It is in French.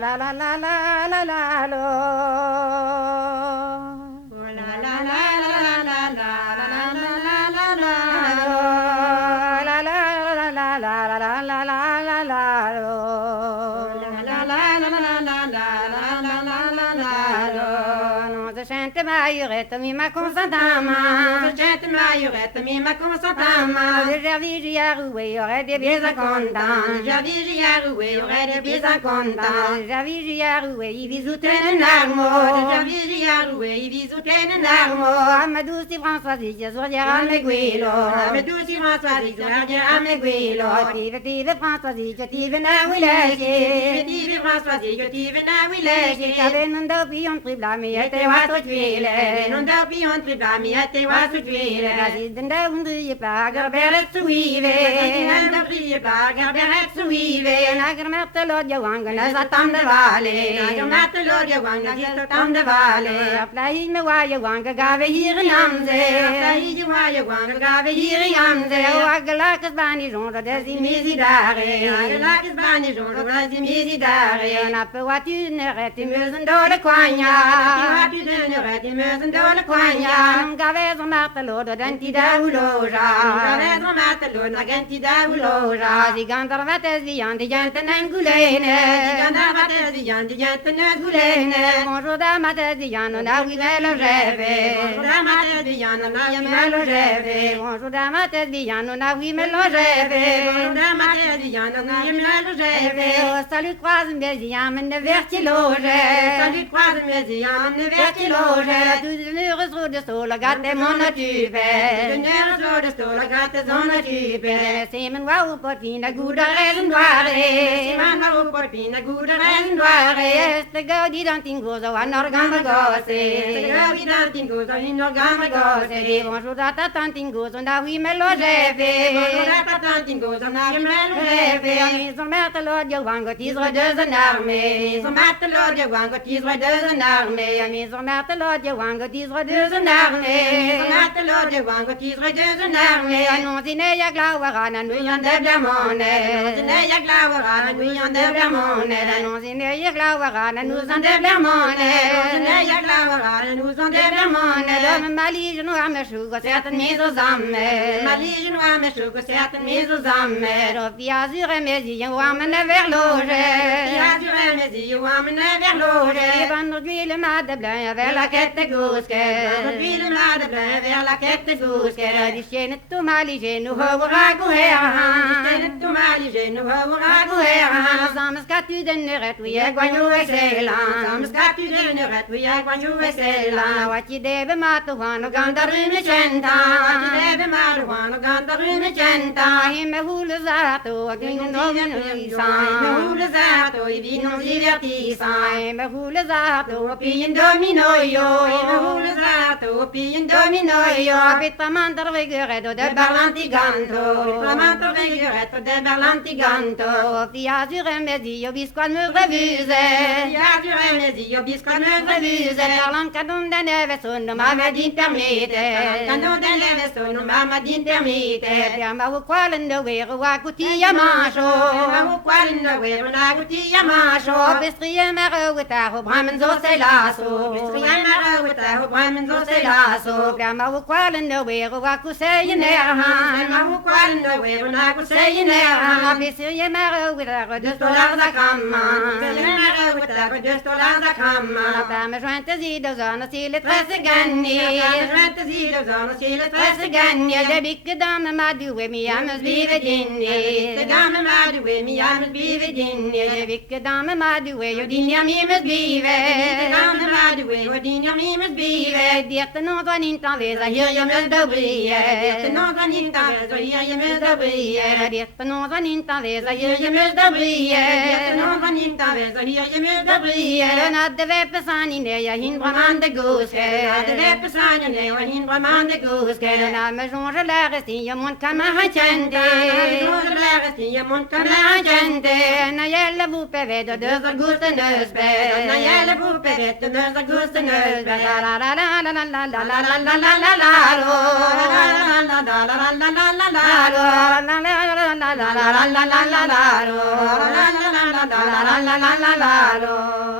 la la la la la la lo. La la la la la la la la la la la la lo. La la la la la la la la la la lo. La la la la la la la la la la lo. Non se chante maiorette mi ma consentama. Non se chante maiorette mi ma consentama. Déjà vu j'y a roué, y aurait des biais incontents. Déjà vu j'y a roué, y aurait des biais incontents. Déjà vu j'y a roué, y visoutait un armo. Déjà vu j'y a roué, y visoutait un armo. Ma douce Françoisie, je sourière à mes guilo. Ma douce Françoisie, je sourière à mes guilo. Tive Françoisie, je tive na willegi. Tive Françoisie, je tive na willegi. Cave non do pion tribla mi ete wa to twile. Non do pion tribla mi ete wa to twile. Den da undrie plager beret suive. Den da undrie plager beret suive. Nager mertelo de wanga na zatam de vale. Nager mertelo de wanga na zatam de vale. Aplai me wa ye wanga gave hier namze. Aplai je wa ye wanga gave hier namze. Wagelakes bani jonde des imizidare. Wagelakes bani jonde des imizidare. Na pe wa tu ne rete muzen do de kwanya. Na tu ne rete muzen do de kwanya. Gave zo mertelo de denti da uloja. Gave zo mertelo na genti da uloja. Zigandar vates viande gente nangulene. Zigandar vates viande gente nangulene. Bonjour da mates viande na oui melo rêve. Bonjour da mates viande na oui melo rêve. Bonjour da mates viande na oui melo rêve. Bonjour da mates viande na oui melo rêve. Salut croise mes yams ne vertiloge. Salut croise mes yams ne vertiloge. Tout heureuse roue de sol gâte mon tube. Tout heureuse roue de sol gâte son tube. Semen wa u portina guda rendoare. Semen wa u portina guda rendoare. Este gaudi dantingozo a norgamba gose. Este gaudi dantingozo in norgamba gose. Bonjour da ta tantingozo na oui melo rêve. Bonjour da ta tantingozo na oui melo rêve. Maison mertelo de wango tisre de en armée. Maison mertelo de wango tisre de en armée. Maison mertelo de wango tisre de en armée. Maison mertelo de wango tisre de en armée. Non zine ya glawarana nu yande blamone. Non zine ya glawarana nu yande blamone. Non zine ya glawarana nu zande blamone. Non zine ya glawarana nu zande blamone. De malige nu ame sjugo säten mis och zamme. Malige nu ame sjugo säten mis och zamme. Och vi azure mes i och amene verloge. Vi azure mes i och amene verloge. Vandre gwile made blöja vers la kette goske. Vandre gwile made blöja vers la kette goske. De tjenet to malige nu hovra go her. De tjenet to malige nu hovra go her. Samme skatt u den rett vi er gwanjo excelan. Samme skatt u den rett vi er gwanjo excelan. Wat je debe mat og han og gandarume kjenta. Wat je debe mat og han og gandarume kjenta. Himme hule zato og gyngen dogen uisan. Himme hule zato i vinom divertisan. Himme hule zato og pien dominojo. Himme hule zato og pien dominojo. Bitta mantar vigret og det berlantiganto. Bitta mantar vigret og det berlantiganto. Fia sur medi og bisquan me revuse. Fia sur medi og bisquan me revuse. Parlant kadon den evesund og mamma din permite. Kadon den evesund og mamma din permite. Perma o qualen de wero akutia macho. Perma o qualen de wero akutia macho. Bestrie mare wita ho bramen zo selaso. Bestrie mare wita ho bramen zo selaso. Perma o qualen de wero akusei nerhan. Perma o qualen de wero akusei nerhan. Bestrie mare wita $2 a kamma. Bestrie mare wita $2 a kamma. Perma jointe zido zona sile tresse ganni. Perma jointe zido zona sile tresse ganni. De bikke dame maduwe mi ames bive dinni. De dame maduwe mi ames bive dinni. De bikke dame maduwe jo dinja mi mes bive. De dame maduwe jo dinja mi mes bive. Dirte nåt van intan vesa hier je mes dobrie. Dirte nåt van intan vesa hier je mes dobrie. Dirte nåt van intan vesa hier je mes dobrie. Dirte nåt van intan vesa hier je mes dobrie. Den hadde vepesan in der jeg hindra man de goske. Den hadde vepesan in der jeg hindra man de goske. Den hadde jonge læres i je mund kan man ha kjente. Jonge læres i je mund kan man ha kjente. Når gjelder vope ved og døser gusten nøsbe. Når gjelder vope ved og døser gusten nøsbe. La la la la la la la la la la la la la lo. La la la la la la la la la la lo. La la la la la la la la la la lo. La la la la la la la la la la la lo.